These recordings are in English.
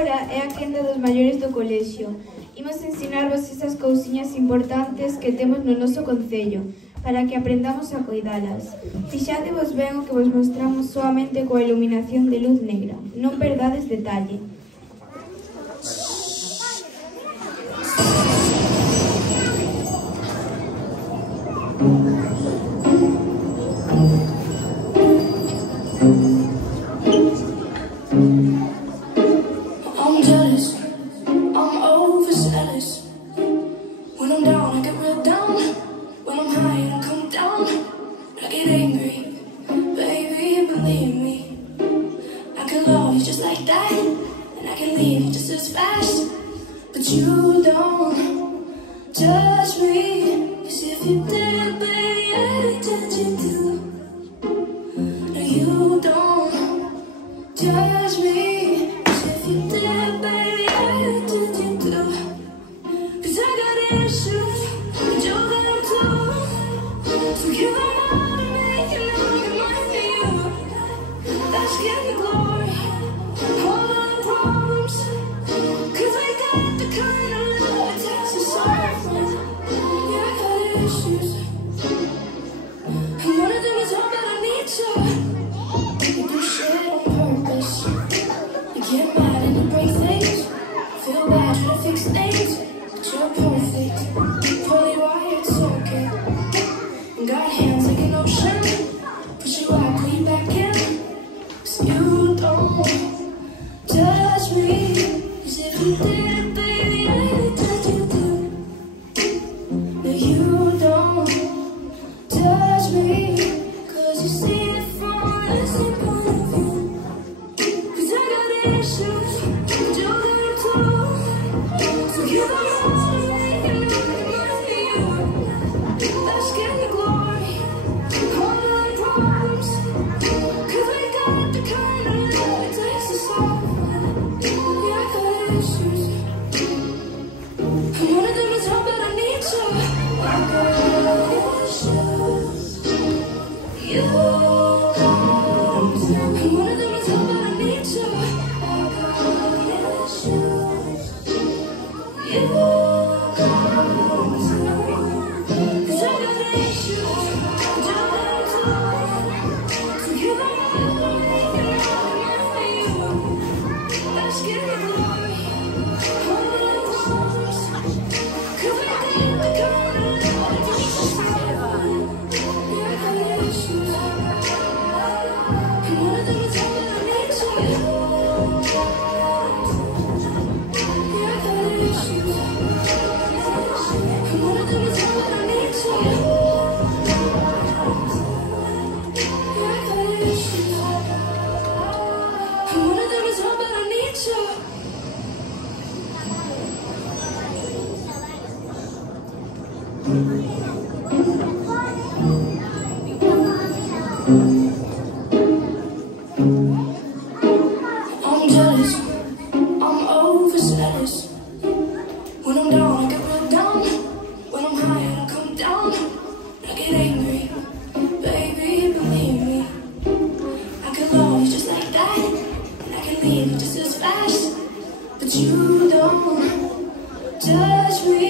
Agora é a quenda dos maiores do colexio. Imos ensinarvos esas cousiñas importantes que temos no noso concello, para que aprendamos a coidalas. Fixadevos ben o que vos mostramos soamente coa iluminación de luz negra. Non perdades detalle. I'm jealous, I'm overzealous. When I'm down, I get real down. When I'm high, I come down. I get angry, baby, believe me. I can love you just like that, and I can leave you just as fast. But you don't judge me, 'cause if you did, baby, I'd judge you too. No, you don't judge me. Yeah, baby, I did you too. 'Cause I got issues, and you got them too. So give them all to me, and I'll give mine to you. Let's get the glory, all our problems. 'Cause I got the kind of love that takes us all from. Yeah, I got issues, and one of them is all that I need you. You do shit on purpose. You get mad and you break things. Feel bad, try to fix things. But you're perfect, fully wired circuit. And got hands like an ocean. Push you out, pull you back in. 'Cause you don't judge me. 'Cause if you did, baby, I'd judge you too. No, you don't judge me. 'Cause you see it from a different point of view. Issues, but you got them too. So give them all to me, and I'll give mine to you. Let's get the glory, all our problems. 'Cause we got the kind of love that takes us all. Yeah, I got issues, and one of them is how bad I need you. I got issues, you. And one of them is how bad I need you. I'm jealous, I'm overzealous. When I'm down, I get real down. When I'm high, I come down. I get angry, baby, believe me. I can love you just like that, and I can leave you just as fast. But you don't judge me,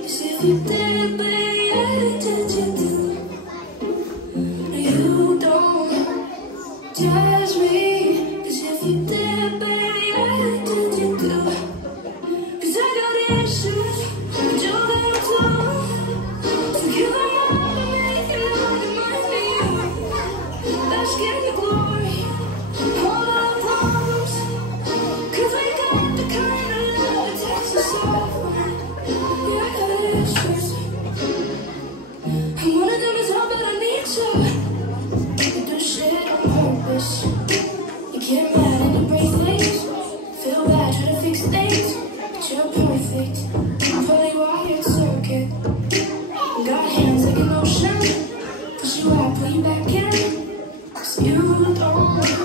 'cause if you did, baby, I'd judge you too. You don't judge me, 'cause if you did, baby, I'd judge you too. 'Cause I got issues, but you got them too. So give them all to me, and I'll give mine to you. Let's get the glory, all our problems. 'Cause we got the kind of love that takes us all. Yeah, I got issues, and one of them is how bad I need you. You do shit on purpose. You get mad and you break things. Feel bad, try to fix things. But you're perfect, fully wired circuit. Got hands like an ocean. Push you out, pull you back in. 'Cause you don't